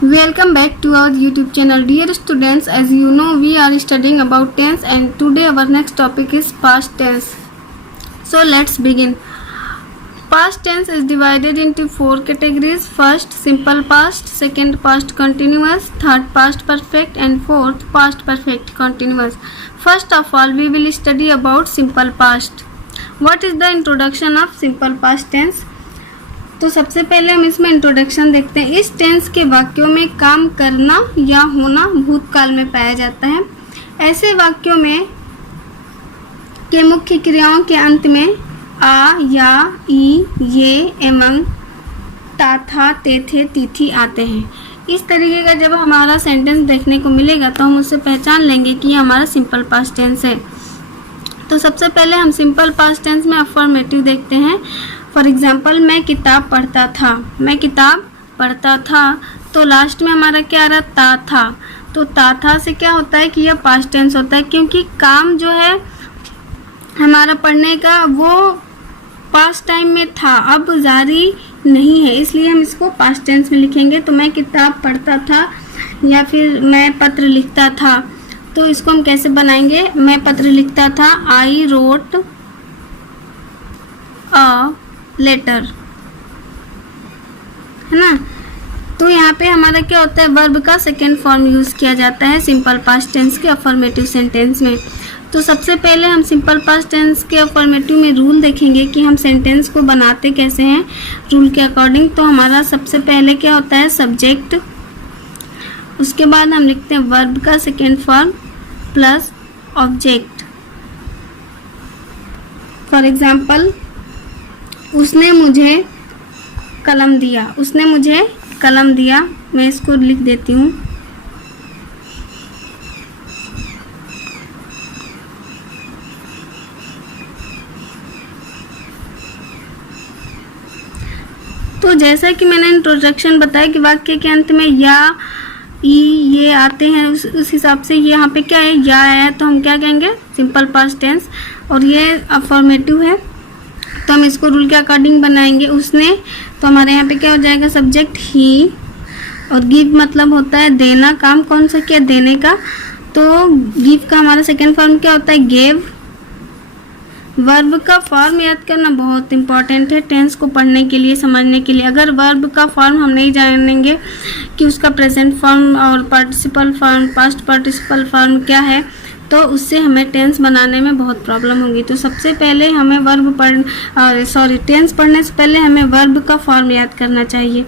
Welcome back to our YouTube channel. Dear students, as you know, we are studying about tense and today our next topic is past tense. So let's begin. Past tense is divided into four categories. First, simple past, second, past continuous, third, past perfect and fourth, past perfect continuous. First of all, we will study about simple past. What is the introduction of simple past tense? तो सबसे पहले हम इसमें introduction देखते हैं। इस tense के वाक्यों में काम करना या होना भूतकाल में पाया जाता है। ऐसे वाक्यों में के मुख्य क्रियाओं के अंत में आ, या, ई, ये एवं ता, था, ते, थे, तिथि आते हैं। इस तरीके का जब हमारा सेंटेंस देखने को मिलेगा तो हम उससे पहचान लेंगे कि ये हमारा सिंपल पास्ट टेंस है। तो सबसे पहले हम सिंपल पास्ट टेंस में अफर्मेटिव देखते हैं। फॉर एग्जाम्पल, मैं किताब पढ़ता था। मैं किताब पढ़ता था तो लास्ट में हमारा क्या आ रहा, ता था। तो ता था से क्या होता है कि यह पास्ट टेंस होता है, क्योंकि काम जो है हमारा पढ़ने का वो पास्ट टाइम में था, अब जारी नहीं है, इसलिए हम इसको पास्ट टेंस में लिखेंगे। तो मैं किताब पढ़ता था या फिर मैं पत्र लिखता था, तो इसको हम कैसे बनाएंगे। मैं पत्र लिखता था, आई रोट अ लेटर, है ना। तो यहाँ पे हमारा क्या होता है, वर्ब का सेकेंड फॉर्म यूज़ किया जाता है सिंपल पास्ट टेंस के अफर्मेटिव सेंटेंस में। तो सबसे पहले हम सिंपल पास्ट टेंस के अफर्मेटिव में रूल देखेंगे कि हम सेंटेंस को बनाते कैसे हैं रूल के अकॉर्डिंग। तो हमारा सबसे पहले क्या होता है, सब्जेक्ट, उसके बाद हम लिखते हैं वर्ब का second form plus object. For example, उसने मुझे कलम दिया। उसने मुझे कलम दिया, मैं इसको लिख देती हूँ। तो जैसा कि मैंने इंट्रोडक्शन बताया कि वाक्य के अंत में या, ई, ये आते हैं, उस हिसाब से ये यहाँ पे क्या है, या आया, तो हम क्या कहेंगे, सिंपल पास्ट टेंस। और ये अफर्मेटिव है तो हम इसको रूल के अकॉर्डिंग बनाएंगे। उसने, तो हमारे यहाँ पे क्या हो जाएगा, सब्जेक्ट ही। और गिव मतलब होता है देना, काम कौन सा किया, देने का। तो गिव का हमारा सेकेंड फॉर्म क्या होता है, गेव। वर्ब का फॉर्म याद करना बहुत इंपॉर्टेंट है टेंस को पढ़ने के लिए, समझने के लिए। अगर वर्ब का फॉर्म हम नहीं जानेंगे कि उसका प्रेजेंट फॉर्म और participle form, past participle form क्या है, तो उससे हमें टेंस बनाने में बहुत प्रॉब्लम होगी। तो सबसे पहले हमें टेंस पढ़ने से पहले हमें वर्ब का फॉर्म याद करना चाहिए।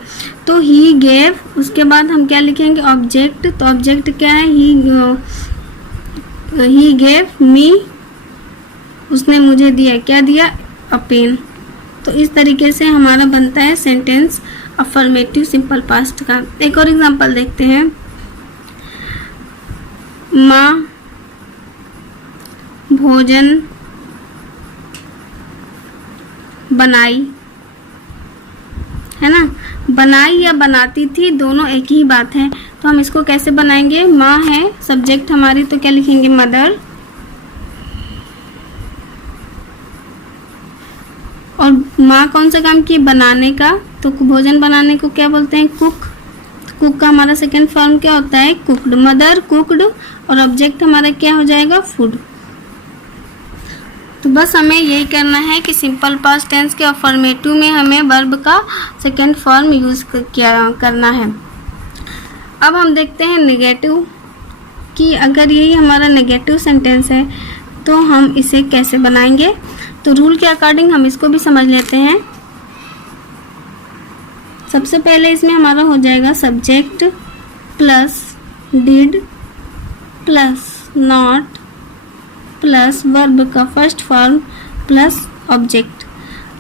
तो ही गेव, उसके बाद हम क्या लिखेंगे, ऑब्जेक्ट। तो ऑब्जेक्ट क्या है, ही गेव मी, उसने मुझे दिया, क्या दिया, अ पेन। तो इस तरीके से हमारा बनता है सेंटेंस अफर्मेटिव सिंपल पास्ट का। एक और एग्जांपल देखते हैं, माँ भोजन बनाई, है ना। बनाई या बनाती थी, दोनों एक ही बात है। तो हम इसको कैसे बनाएंगे, माँ है सब्जेक्ट हमारी, तो क्या लिखेंगे, मदर। और माँ कौन सा काम की, बनाने का, तो भोजन बनाने को क्या बोलते हैं, कुक। कुक का हमारा सेकेंड फॉर्म क्या होता है, कुकड। मदर कुकड, और ऑब्जेक्ट हमारा क्या हो जाएगा, फूड। तो बस हमें यही करना है कि सिंपल पास्ट टेंस के अफर्मेटिव में हमें वर्ब का सेकेंड फॉर्म यूज़ करना है। अब हम देखते हैं नेगेटिव, कि अगर यही हमारा नेगेटिव सेंटेंस है तो हम इसे कैसे बनाएंगे। तो रूल के अकॉर्डिंग हम इसको भी समझ लेते हैं। सबसे पहले इसमें हमारा हो जाएगा subject plus did plus not plus verb का फर्स्ट फॉर्म प्लस ऑब्जेक्ट।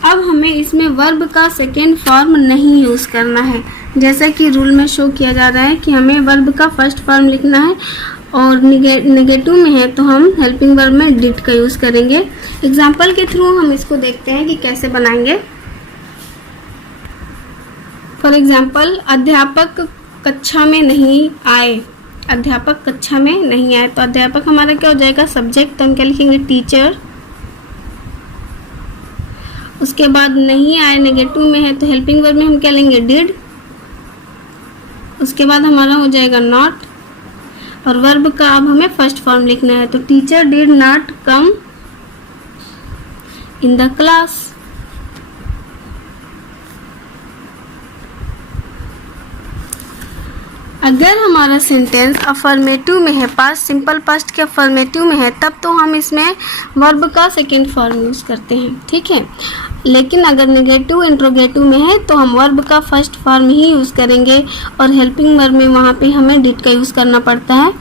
अब हमें इसमें वर्ब का सेकेंड फॉर्म नहीं यूज़ करना है, जैसा कि रूल में शो किया जा रहा है कि हमें वर्ब का फर्स्ट फॉर्म लिखना है। और नेगेटिव में है तो हम हेल्पिंग वर्ब में डिड का यूज़ करेंगे। एग्जाम्पल के थ्रू हम इसको देखते हैं कि कैसे बनाएंगे। फॉर एग्जाम्पल, अध्यापक कक्षा में नहीं आए। अध्यापक कक्षा में नहीं आए, तो अध्यापक हमारा क्या हो जाएगा, सब्जेक्ट। तो हम क्या लिखेंगे, टीचर। उसके बाद नहीं आए, नेगेटिव में है, तो हेल्पिंग वर्ब में हम क्या लेंगे, डिड। उसके बाद हमारा हो जाएगा नॉट, और वर्ब का अब हमें फर्स्ट फॉर्म लिखना है। तो teacher did not come in the class. अगर हमारा सेंटेंस अफर्मेटिव में है, पास्ट सिंपल पास्ट के अफर्मेटिव में है, तब तो हम इसमें वर्ब का सेकेंड फॉर्म यूज़ करते हैं, ठीक है। लेकिन अगर नेगेटिव इंट्रोगेटिव में है तो हम वर्ब का फर्स्ट फॉर्म ही यूज़ करेंगे, और हेल्पिंग वर्ब में वहाँ पे हमें डिड का यूज़ करना पड़ता है।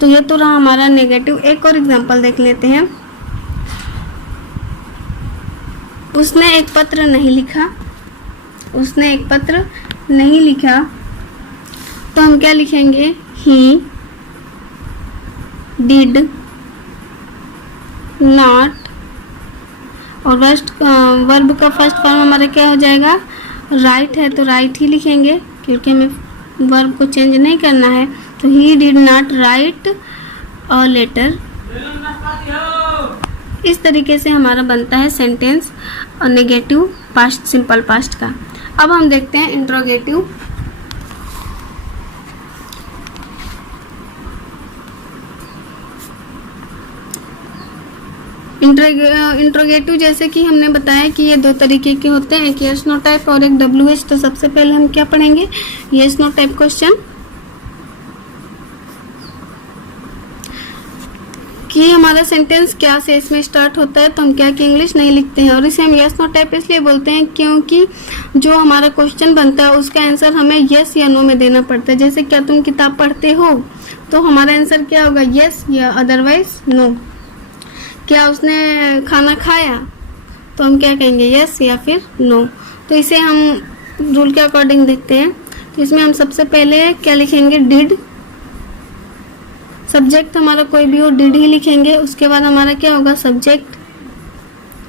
तो ये तो रहा हमारा नेगेटिव। एक और एग्जांपल देख लेते हैं। उसने एक पत्र नहीं लिखा, उसने एक पत्र नहीं लिखा, तो हम क्या लिखेंगे? ही डिड नॉट, और वर्ब का फर्स्ट फॉर्म हमारा क्या हो जाएगा? राइट है तो राइट ही लिखेंगे, क्योंकि हमें वर्ब को चेंज नहीं करना है। तो he did not write a letter. इस तरीके से हमारा बनता है सेंटेंस और नेगेटिव पास्ट सिंपल पास्ट का। अब हम देखते हैं इंट्रोगेटिव। इंट्रोगेटिव जैसे कि हमने बताया कि ये दो तरीके के होते हैं, एक यस नो टाइप और एक WH। तो सबसे पहले हम क्या पढ़ेंगे? यस नो टाइप क्वेश्चन कि हमारा सेंटेंस क्या से इसमें स्टार्ट होता है, तो हम क्या कि इंग्लिश नहीं लिखते हैं, और इसे हम यस नो टाइप इसलिए बोलते हैं क्योंकि जो हमारा क्वेश्चन बनता है उसका आंसर हमें यस या नो में देना पड़ता है। जैसे क्या तुम किताब पढ़ते हो, तो हमारा आंसर क्या होगा? यस या अदरवाइज नो। क्या उसने खाना खाया, तो हम क्या कहेंगे? यस या फिर नो। तो इसे हम रूल के अकॉर्डिंग देखते हैं। तो इसमें हम सबसे पहले क्या लिखेंगे? डिड। सब्जेक्ट हमारा कोई भी हो, डिड ही लिखेंगे। उसके बाद हमारा क्या होगा? सब्जेक्ट,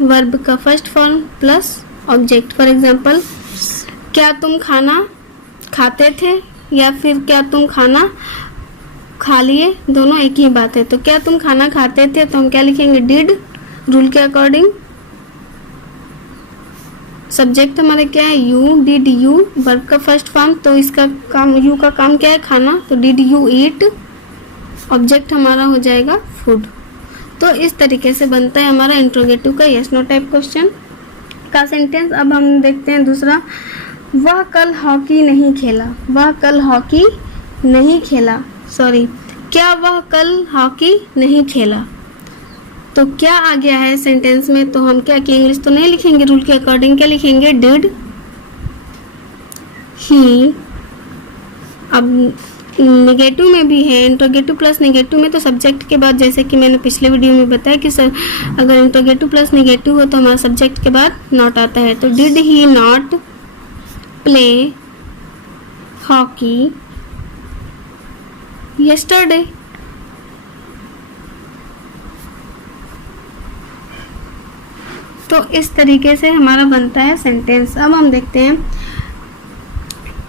वर्ब का first form plus object. For example, क्या तुम खाना खाते थे, या फिर क्या तुम खाना खा लिए, दोनों एक ही बात है। तो क्या तुम खाना खाते थे, तो हम क्या लिखेंगे? डिड, रूल के अकॉर्डिंग। सब्जेक्ट हमारे क्या है? यू, डिड यू, वर्ब का फर्स्ट फॉर्म, तो इसका काम, यू का काम क्या है? खाना, तो डिड यू ईट। ऑब्जेक्ट हमारा हो जाएगा फूड। तो इस तरीके से बनता है हमारा इंट्रोगेटिव का यस नो टाइप क्वेश्चन का सेंटेंस। अब हम देखते हैं दूसरा। वह कल हॉकी नहीं खेला, वह कल हॉकी नहीं खेला, सॉरी, क्या वह कल हॉकी नहीं खेला। तो क्या आ गया है सेंटेंस में? तो हम क्या कि इंग्लिश तो नहीं लिखेंगे, रूल के अकॉर्डिंग क्या लिखेंगे? Did he. अब नेगेटिव में भी है, इंट्रोगेटिव प्लस नेगेटिव में, तो सब्जेक्ट के बाद, जैसे कि मैंने पिछले वीडियो में बताया कि अगर इंट्रोगेटिव प्लस नेगेटिव हो तो हमारा सब्जेक्ट के बाद नॉट आता है। तो did he not play hockey yesterday। तो इस तरीके से हमारा बनता है सेंटेंस। अब हम देखते हैं,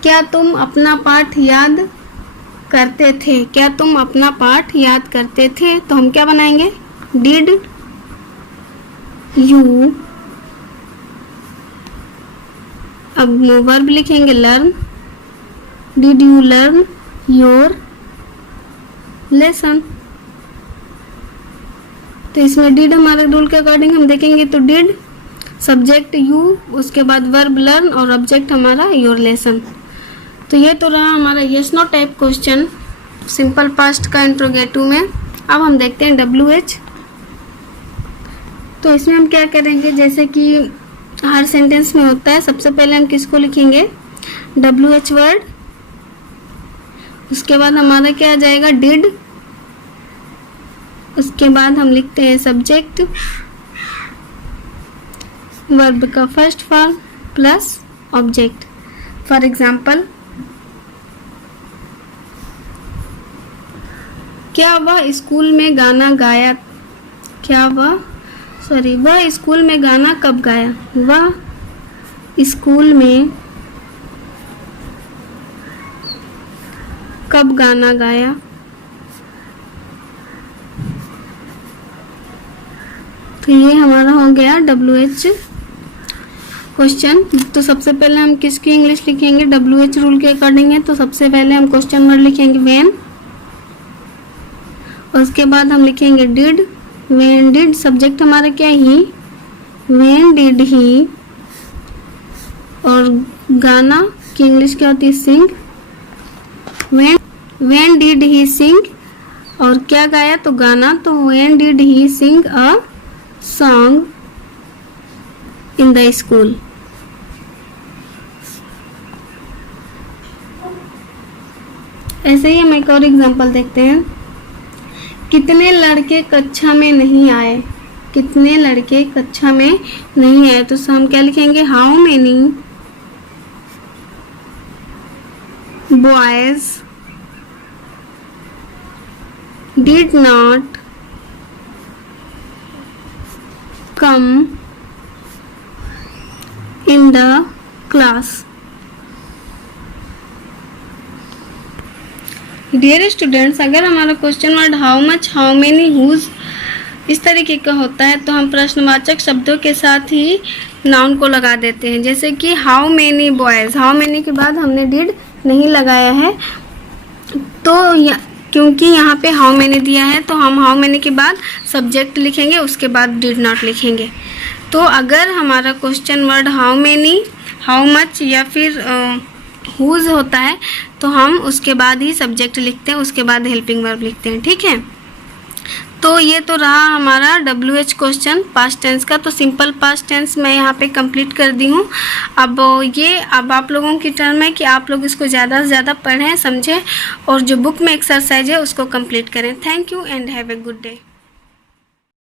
क्या तुम अपना पाठ याद करते थे, क्या तुम अपना पाठ याद करते थे, तो हम क्या बनाएंगे? Did you. अब वर्ब लिखेंगे learn, did you learn your lesson. तो इसमें डिड हमारे रूल के अकॉर्डिंग हम देखेंगे, तो डिड, सब्जेक्ट यू, उसके बाद वर्ब लर्न, और ऑब्जेक्ट हमारा योर लेसन। तो ये तो रहा हमारा yes no type question simple past का इंट्रोगेटिव में। अब हम देखते हैं WH। तो इसमें हम क्या करेंगे, जैसे कि हर सेंटेंस में होता है, सबसे पहले हम किसको लिखेंगे? WH word. उसके बाद हमारा क्या आ जाएगा? डिड। उसके बाद हम लिखते हैं सब्जेक्ट, वर्ब का first form plus object. For example, क्या वह स्कूल में गाना गाया, क्या वह स्कूल में गाना कब गाया, वह स्कूल में कब गाना गाया। तो ये हमारा हो गया WH। क्वेश्चन। तो सबसे पहले हम किसकी इंग्लिश लिखेंगे, WH रूल के अकॉर्डिंग है। तो सबसे पहले हम क्वेश्चन वर्ड लिखेंगे व्हेन, उसके बाद हम लिखेंगे डिड। व्हेन डिड सब्जेक्ट हमारा क्या है, ही। व्हेन डिड ही, और गाना की इंग्लिश क्या होती है, सिंग। व्हेन डिड ही सिंग, और क्या गाया, तो गाना। तो when did he sing a song in the school. ऐसे ही हम एक और एग्जांपल देखते हैं। कितने लड़के कक्षा में नहीं आए, कितने लड़के कक्षा में नहीं आए। तो हम क्या लिखेंगे, how many boys did not come in the class. Dear students, अगर हमारा question word how much, how many, whose इस तरीके का होता है तो हम प्रश्नवाचक शब्दों के साथ ही नाउन को लगा देते हैं। जैसे कि how many boys, how many के बाद हमने डिड नहीं लगाया है, तो क्योंकि यहाँ पे हाउ मेनी दिया है तो हम हाउ मेनी के बाद सब्जेक्ट लिखेंगे, उसके बाद डिड नॉट लिखेंगे। तो अगर हमारा question word how many, how much या फिर हुज होता है तो हम उसके बाद ही सब्जेक्ट लिखते हैं, उसके बाद हेल्पिंग वर्ब लिखते हैं। ठीक है, तो ये तो रहा हमारा WH क्वेश्चन पास्ट टेंस का। तो सिंपल पास्ट टेंस मैं यहाँ पे कंप्लीट कर दी हूँ। अब आप लोगों की टर्न है कि आप लोग इसको ज़्यादा से ज़्यादा पढ़ें, समझें, और जो बुक में एक्सरसाइज है उसको कंप्लीट करें। Thank you and have a good day.